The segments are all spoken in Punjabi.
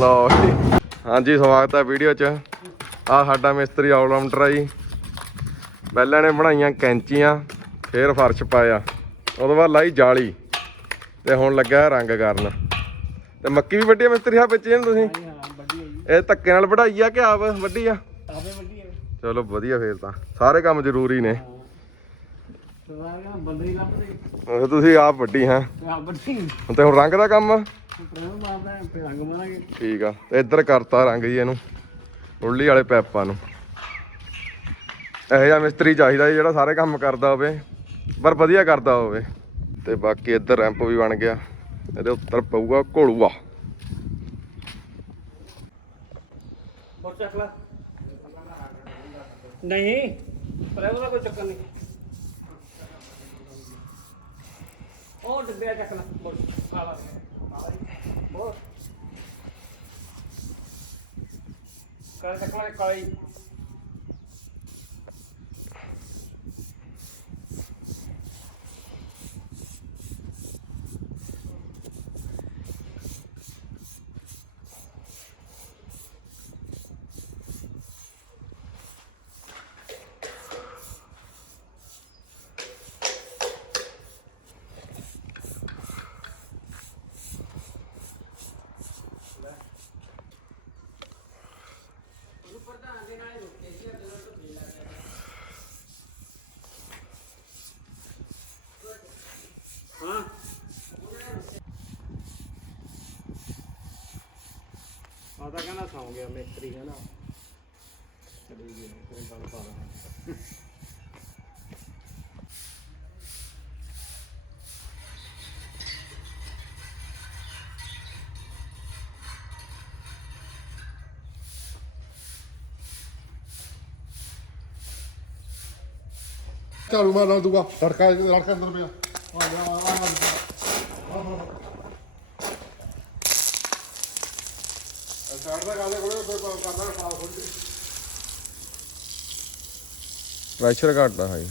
ਲਓ ਜੀ। ਹਾਂਜੀ ਸਵਾਗਤ ਹੈ ਵੀਡੀਓ 'ਚ। ਆ ਸਾਡਾ ਮਿਸਤਰੀ ਆਲਰਾਊਂਡਰ ਆ ਜੀ। ਪਹਿਲਾਂ ਨੇ ਬਣਾਈਆਂ ਕੈਂਚੀਆਂ ਫੇਰ ਫਰਸ਼ ਪਾਇਆ। ਉਦੋਂ ਬਾਅਦ ਲਾਈ ਜਾਲੀ। ਤੇ ਹੁਣ ਲੱਗਾ ਰੰਗ ਕਰਨ। ਤੇ ਮੱਕੀ ਵੀ ਵੱਡੀ ਆ ਮਿਸਤਰੀ ਸਾਹਿਬ ਵਿੱਚ ਇਹਨੂੰ ਤੁਸੀਂ? ਇਹ ਧੱਕੇ ਨਾਲ ਵਢਾਈ ਆ ਕਿ ਆਪ ਵੱਡੀ ਆ? ਆਪੇ ਵੱਡੀ ਹੈ ਚਲੋ ਵਧੀਆ ਫੇਰ ਤਾਂ। ਸਾਰੇ ਕੰਮ ਜ਼ਰੂਰੀ ਨੇ। ਤੁਸੀਂ ਆਪ ਵੱਡੀ ਹਾਂ? ਆ ਤੇ ਹੁਣ ਰੰਗ ਦਾ ਕੰਮ? ਆ ਪ੍ਰੇਮ ਮਾਰਦਾ ਹੈ, ਫਿਰ ਰੰਗ ਮਾਰਾਂਗੇ ਠੀਕ ਆ ਤੇ ਇੱਧਰ ਕਰਤਾ ਰੰਗ ਜੀ ਇਹਨੂੰ ਉਰਲੀ ਵਾਲੇ ਪੈਪਾਂ ਨੂੰ। ਇਹੋ ਜਿਹਾ ਮਿਸਤਰੀ ਚਾਹੀਦਾ ਜੀ ਜਿਹੜਾ ਸਾਰੇ ਕੰਮ ਕਰਦਾ ਹੋਵੇ ਪਰ ਵਧੀਆ ਕਰਦਾ ਹੋਵੇ। ਤੇ ਬਾਕੀ ਇੱਧਰ ਰੈਂਪ ਵੀ ਬਣ ਗਿਆ ਇਹਦੇ ਉੱਤਰ ਪਊਗਾ ਘੋਲੂਆ। ਹੋਰ ਚੱਕ ਲਾ। ਨਹੀਂ ਪ੍ਰੇਮ ਦਾ ਕੋਈ ਚੱਕਰ ਨਹੀਂ। ਉਹ ਡੱਬੇ ਚੱਕ ਲਾ। ਬੋਲ ਆ ਲਾ। ਬੋਲ ਕਰ ਚੱਕ ਲਾ ਕਾਲੀ ਹਾਂ ਆ ਤਾਂ ਕਹਿੰਦਾ ਸੌਂ ਗਿਆ ਮਿਸਤਰੀ ਕਹਿੰਦਾ ਚਲੀ ਗਿਆ ਤੇਰੇ ਗੱਲ ਪਾ ਦਾਂ ਝਾੜੂ ਮਾਰਨਾ ਦੂਗਾ ਲੜਕਾ ਲੜਕਾ ਅੰਦਰ ਪਿਆ। ਆ ਜਾ ਆ ਆ ਸਾਈਡ ਦਾ ਗਾਲੇ ਕੋਲੇ ਕੋਈ ਕਰਦਾ ਸਾਫ਼ ਹੋ। ਪ੍ਰੈਸ਼ਰ ਘਟਦਾ ਹੈ ਜੀ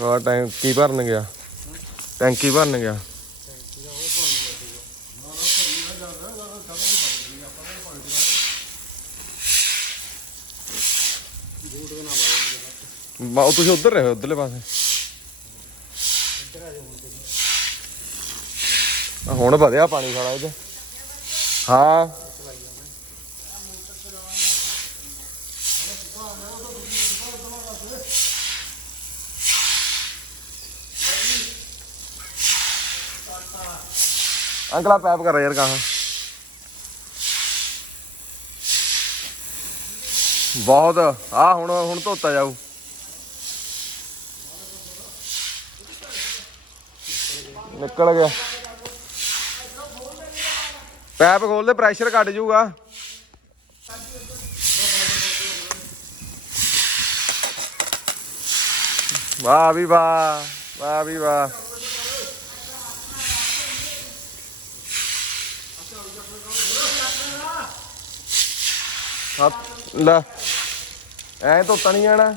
ਆ ਟੈਂਕੀ ਭਰਨ ਗਿਆ। ਟੈਂਕੀ ਭਰਨ ਗਿਆ। ਬਾ ਉਹ ਤੁਸੀਂ ਉਧਰ ਰਹੇ ਉਧਰਲੇ ਪਾਸੇ ਆ ਹੁਣ ਵਧਿਆ ਪਾਣੀ ਸਾਲਾ ਇਹਦੇ ਹਾਂ ਅੰਕਲਾ ਪੈਪ ਕਰ ਯਾਰ ਕਹਾਂ ਬਹੁਤ ਆ ਹੁਣ ਹੁਣ ਧੋਤਾ ਜਾਊ ਨਿਕਲ ਗਿਆ। ਪੈਪ ਖੋਲ ਦੇ ਪ੍ਰੈਸ਼ਰ ਘਟ ਜਾਊਗਾ। ਵਾਹ ਵੀ ਵਾਹ ਵਾਹ ਵੀ ਵਾਹ। ਹੱਥ, ਲੈ। ਐ ਧੋਤਾ ਨਹੀਂ ਜਾਣਾ।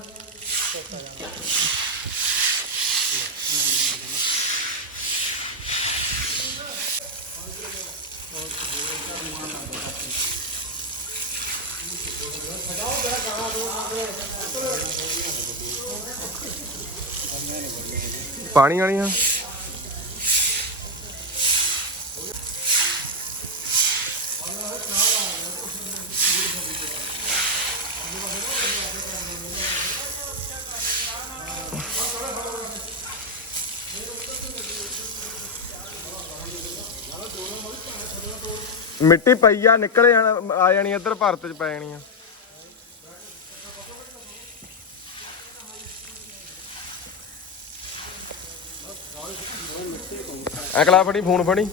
ਪਾਣੀ ਵਾਲੀਆਂ? ਮਿੱਟੀ ਪਈ ਆ ਨਿਕਲ ਆ ਜਾਣੀ ਇੱਧਰ ਭਾਰਤ ਚ ਪੈ ਜਾਣੀ ਆ। ਅਗਲਾ ਫੜੀ, ਫੋਨ ਫੜੀ।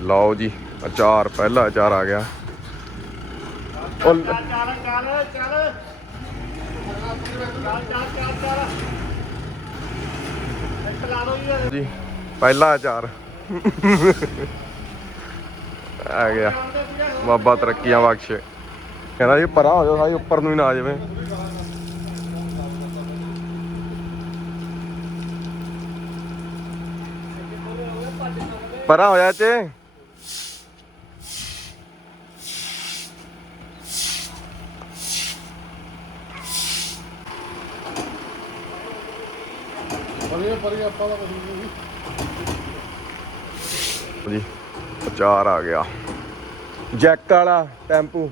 ਲਓ ਜੀ, ਅਚਾਰ, ਪਹਿਲਾ ਅਚਾਰ ਆ ਗਿਆ। ਚੱਲ ਚੱਲ ਚੱਲ ਚੱਲ ਚੱਲ ਚੱਲ ਚੱਲ ਜੀ। ਪਹਿਲਾ ਅਚਾਰ ਆ ਗਿਆ। ਬਾਬਾ ਤਰੱਕੀਆਂ ਬਖਸ਼। ਕਹਿੰਦਾ ਜੀ, ਪਰਾਂ ਹੋ ਜਾਓ ਸਾਈ, ਉੱਪਰ ਨੂੰ ਹੀ ਨਾ ਆ ਜਾਵੇ। ਪਰਾਂ ਹੋਇਆ ਤੇ ਪਰੇ ਪਰੇ ਆਪਾਂ ਦਾ ਕੁਝ ਨਹੀਂ। ਜੀ ਅਚਾਰ ਆ ਗਿਆ। ਜੈਕ ਵਾਲਾ ਟੈਂਪੂ।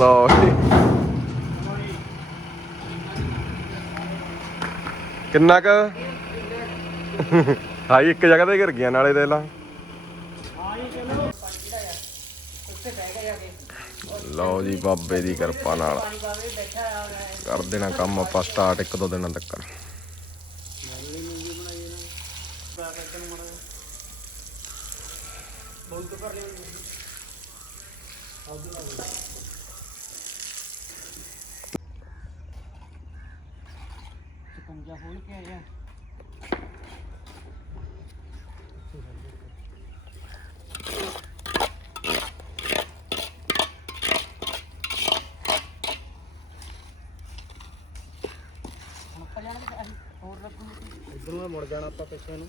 ਲਓ ਜੀ। ਕਿੰਨਾ ਕ? ਹਾਈ ਇੱਕ ਜਗ੍ਹਾ ਤੇ ਘਿਰ ਗਿਆ ਨਾਲੇ ਦੇ ਲਾ। ਲਓ ਜੀ ਬਾਬੇ ਦੀ ਕਿਰਪਾ ਨਾਲ। ਕਰ ਦੇਣਾ ਕੰਮ ਆਪਾਂ ਸਟਾਰਟ ਇੱਕ ਦੋ ਦਿਨਾਂ ਤੱਕ। ਪੰਜਾ ਖੋਲ ਕੇ ਆਇਆ ਇਧਰੋਂ ਦਾ ਮੁੜ ਜਾਣਾ ਆਪਾਂ ਪਿੱਛੇ ਨੂੰ।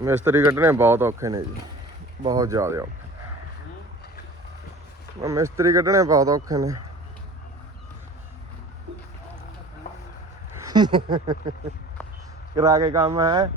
ਮਿਸਤਰੀ ਕੱਢਣੇ ਬਹੁਤ ਔਖੇ ਨੇ ਜੀ। ਬਹੁਤ ਜ਼ਿਆਦਾ ਔਖੇ। ਮਿਸਤਰੀ ਕੱਢਣੇ ਬਹੁਤ ਔਖੇ ਨੇ। ਕਰਾ ਕੇ ਕੰਮ ਹੈ।